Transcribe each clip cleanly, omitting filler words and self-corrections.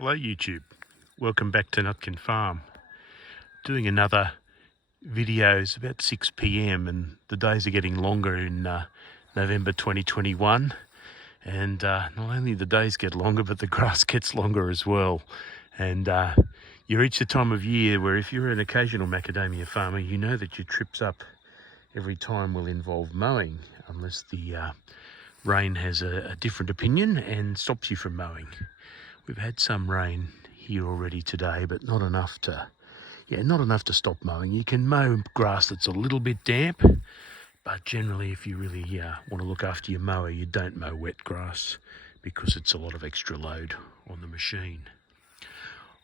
Hello YouTube, welcome back to Nutkin Farm. Doing another video. It's about 6 p.m. and the days are getting longer in November 2021, and not only the days get longer but the grass gets longer as well. And you reach the time of year where if you're an occasional macadamia farmer, you know that your trips up every time will involve mowing, unless the rain has a different opinion and stops you from mowing. We've had some rain here already today, but not enough to stop mowing. You can mow grass that's a little bit damp, but generally if you really want to look after your mower, you don't mow wet grass because it's a lot of extra load on the machine.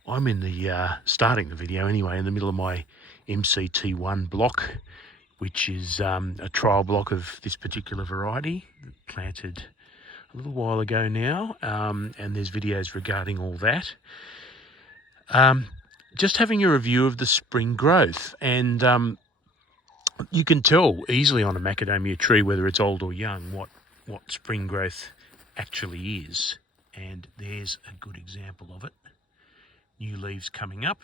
I'm in the, starting the video anyway, in the middle of my MCT1 block, which is a trial block of this particular variety, planted a little while ago now, and there's videos regarding all that. Just having a review of the spring growth, and you can tell easily on a macadamia tree whether it's old or young what spring growth actually is, and there's a good example of it. New leaves coming up,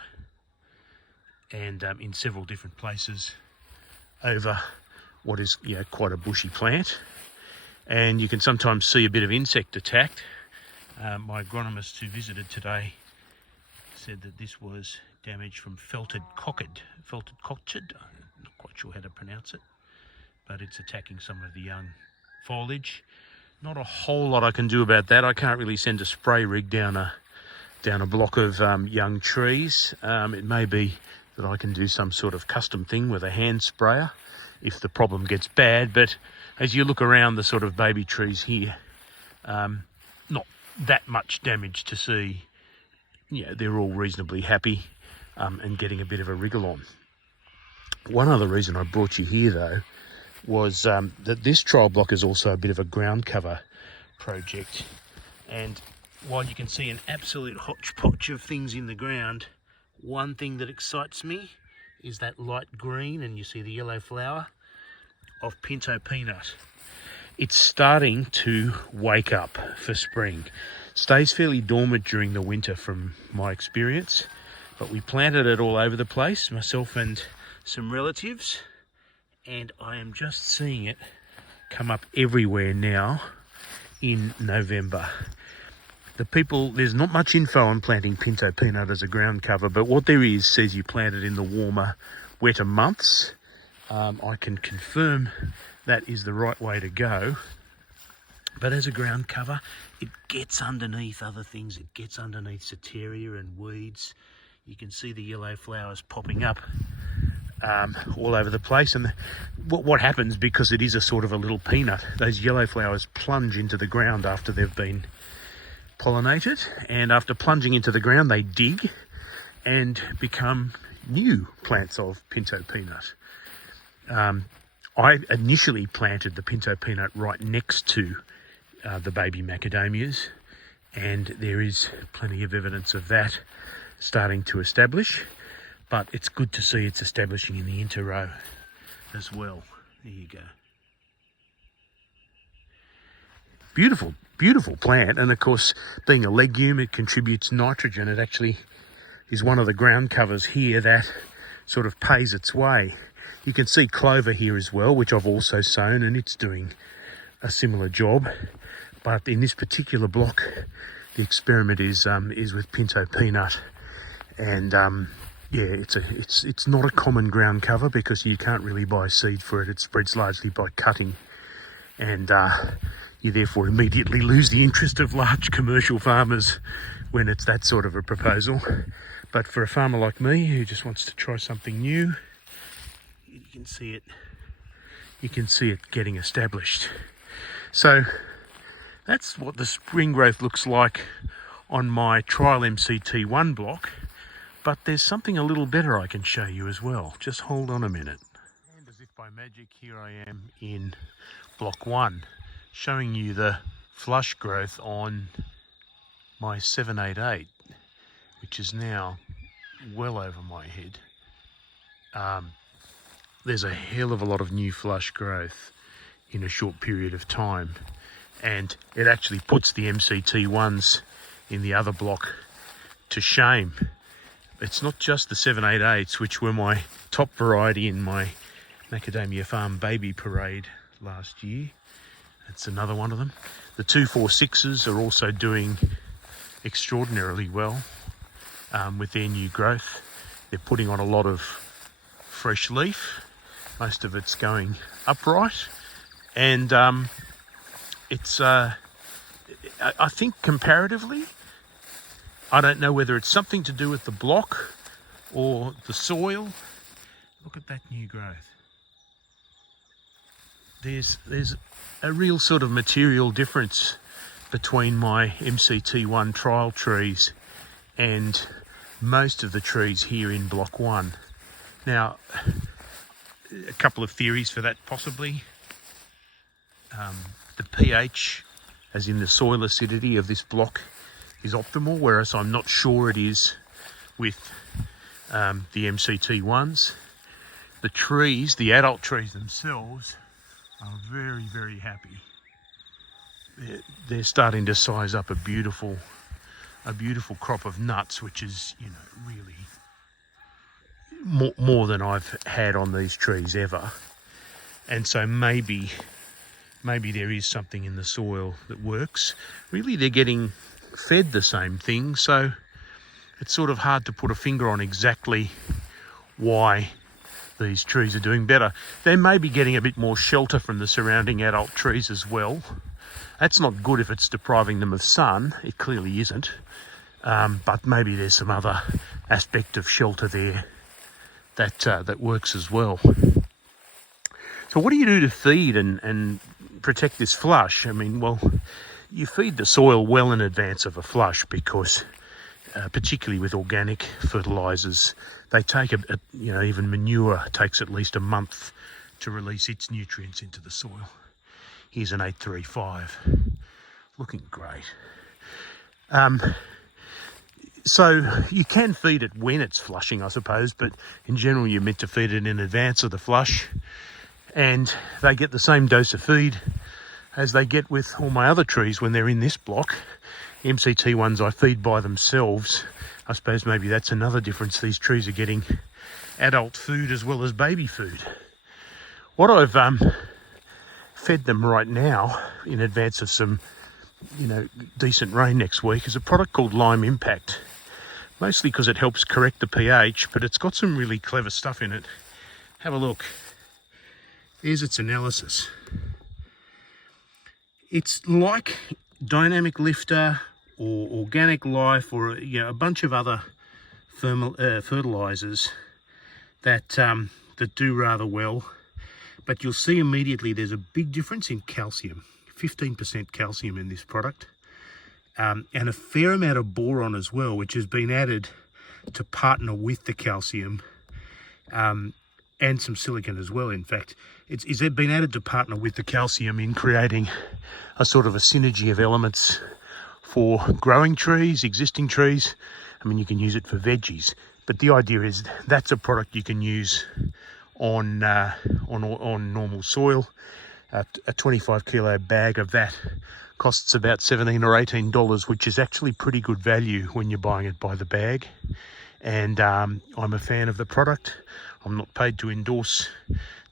and in several different places over what is quite a bushy plant. And you can sometimes see a bit of insect attack. My agronomist who visited today said that this was damage from felted cockade. I'm not quite sure how to pronounce it, but it's attacking some of the young foliage. Not a whole lot I can do about that. I can't really send a spray rig down a block of young trees. It may be that I can do some sort of custom thing with a hand sprayer if the problem gets bad, but as you look around the sort of baby trees here, not that much damage to see. They're all reasonably happy and getting a bit of a wriggle on. One other reason I brought you here though was that this trial block is also a bit of a ground cover project, and while you can see an absolute hodgepodge of things in the ground, one thing that excites me is that light green, and you see the yellow flower of Pinto peanut. It's starting to wake up for spring. Stays fairly dormant during the winter from my experience, but we planted it all over the place, myself and some relatives, and I am just seeing it come up everywhere now in November. There's not much info on planting Pinto peanut as a ground cover, but what there is says you plant it in the warmer, wetter months. I can confirm that is the right way to go. But as a ground cover, it gets underneath other things. It gets underneath Soteria and weeds. You can see the yellow flowers popping up all over the place. And what happens, because it is a sort of a little peanut, those yellow flowers plunge into the ground after they've been pollinated, and after plunging into the ground they dig and become new plants of Pinto peanut. I initially planted the Pinto peanut right next to the baby macadamias, and there is plenty of evidence of that starting to establish, but it's good to see it's establishing in the interrow as well. There you go. Beautiful, beautiful plant, and of course, being a legume, it contributes nitrogen. It actually is one of the ground covers here that sort of pays its way. You can see clover here as well, which I've also sown, and it's doing a similar job. But in this particular block, the experiment is with Pinto peanut, and it's not a common ground cover because you can't really buy seed for it. It spreads largely by cutting, and you therefore immediately lose the interest of large commercial farmers when it's that sort of a proposal. But for a farmer like me who just wants to try something new, you can see it getting established. So that's what the spring growth looks like on my trial MCT1 block, but there's something a little better I can show you as well. Just hold on a minute. And as if by magic, here I am in block 1, showing you the flush growth on my 788, which is now well over my head. There's a hell of a lot of new flush growth in a short period of time, and it actually puts the MCT1s in the other block to shame. It's not just the 788s, which were my top variety in my Macadamia Farm baby parade last year. That's another one of them. The 246s are also doing extraordinarily well with their new growth. They're putting on a lot of fresh leaf. Most of it's going upright, and it's I think comparatively, I don't know whether it's something to do with the block or the soil. Look at that new growth. There's a real sort of material difference between my MCT1 trial trees and most of the trees here in block 1. Now, a couple of theories for that possibly. The pH, as in the soil acidity of this block, is optimal, whereas I'm not sure it is with the MCT1s. The trees, the adult trees themselves, are very, very happy. They're starting to size up a beautiful crop of nuts, which is, you know, really more than I've had on these trees ever. And so maybe there is something in the soil that works. Really, they're getting fed the same thing, so it's sort of hard to put a finger on exactly why these trees are doing better. They may be getting a bit more shelter from the surrounding adult trees as well. That's not good if it's depriving them of sun. It clearly isn't. But maybe there's some other aspect of shelter there that works as well. So what do you do to feed and protect this flush? I mean, well, you feed the soil well in advance of a flush because particularly with organic fertilizers, they take even manure takes at least a month to release its nutrients into the soil. Here's an 835, looking great. So you can feed it when it's flushing, I suppose, but in general you're meant to feed it in advance of the flush, and they get the same dose of feed as they get with all my other trees when they're in this block. MCT ones I feed by themselves. I suppose maybe that's another difference. These trees are getting adult food as well as baby food. What I've fed them right now in advance of some decent rain next week is a product called Lime Impact, mostly because it helps correct the pH, but it's got some really clever stuff in it. Have a look. Here's its analysis. It's like Dynamic Lifter or Organic Life or a bunch of other fertilizers that do rather well, but you'll see immediately there's a big difference in calcium. 15% calcium in this product, and a fair amount of boron as well, which has been added to partner with the calcium, and some silicon as well. In fact, it's been added to partner with the calcium in creating a sort of a synergy of elements for growing trees, existing trees. I mean, you can use it for veggies, but the idea is that's a product you can use on normal soil. A 25 kilo bag of that costs about $17 or $18, which is actually pretty good value when you're buying it by the bag. And I'm a fan of the product. I'm not paid to endorse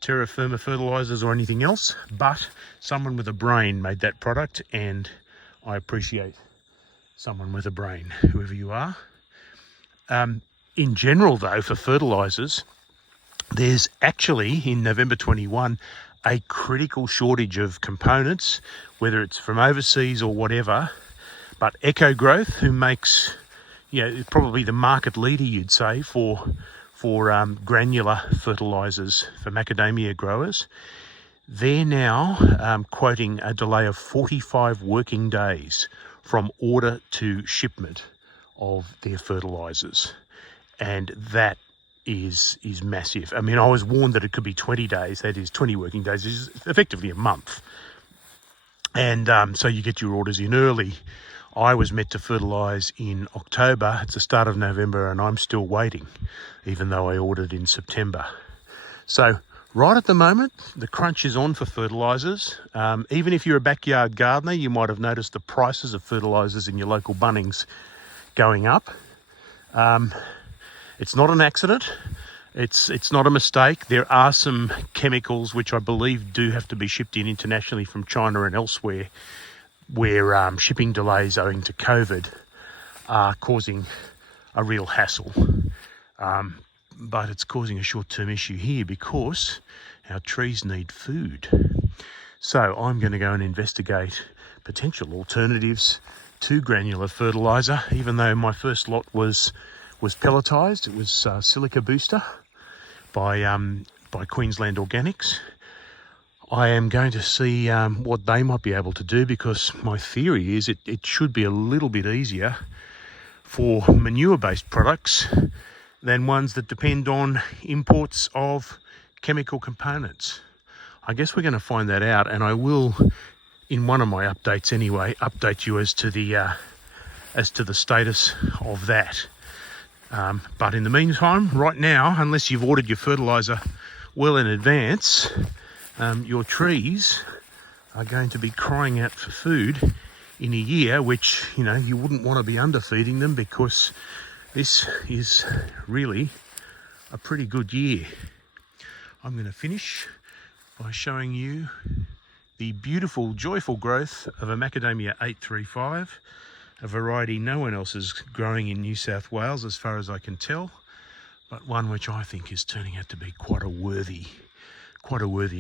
Terra Firma fertilizers or anything else, but someone with a brain made that product, and I appreciate someone with a brain, whoever you are. In general, though, for fertilizers, there's actually, in November 21, a critical shortage of components, whether it's from overseas or whatever. But Eco Growth, who makes, probably the market leader, you'd say, for granular fertilizers for macadamia growers, they're now quoting a delay of 45 working days from order to shipment of their fertilizers, and that is massive. I mean, I was warned that it could be 20 days, that is 20 working days, is effectively a month. And so you get your orders in early. I was meant to fertilise in October. It's the start of November and I'm still waiting, even though I ordered in September. So right at the moment, the crunch is on for fertilisers. Even if you're a backyard gardener, you might have noticed the prices of fertilisers in your local Bunnings going up. It's not an accident. It's not a mistake. There are some chemicals which I believe do have to be shipped in internationally from China and elsewhere, where shipping delays owing to COVID are causing a real hassle. But it's causing a short-term issue here because our trees need food. So I'm going to go and investigate potential alternatives to granular fertilizer, even though my first lot was pelletized. It was silica booster by Queensland Organics. I am going to see what they might be able to do, because my theory is it should be a little bit easier for manure-based products than ones that depend on imports of chemical components. I guess we're going to find that out, and I will, in one of my updates anyway, update you as to the status of that. But in the meantime, right now, unless you've ordered your fertilizer well in advance, your trees are going to be crying out for food in a year which, you know, you wouldn't want to be underfeeding them, because this is really a pretty good year. I'm going to finish by showing you the beautiful, joyful growth of a Macadamia 835, a variety no one else is growing in New South Wales as far as I can tell, but one which I think is turning out to be quite a worthy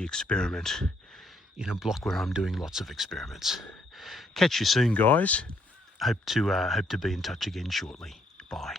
experiment in a block where I'm doing lots of experiments. Catch you soon, guys. Hope to be in touch again shortly. Bye.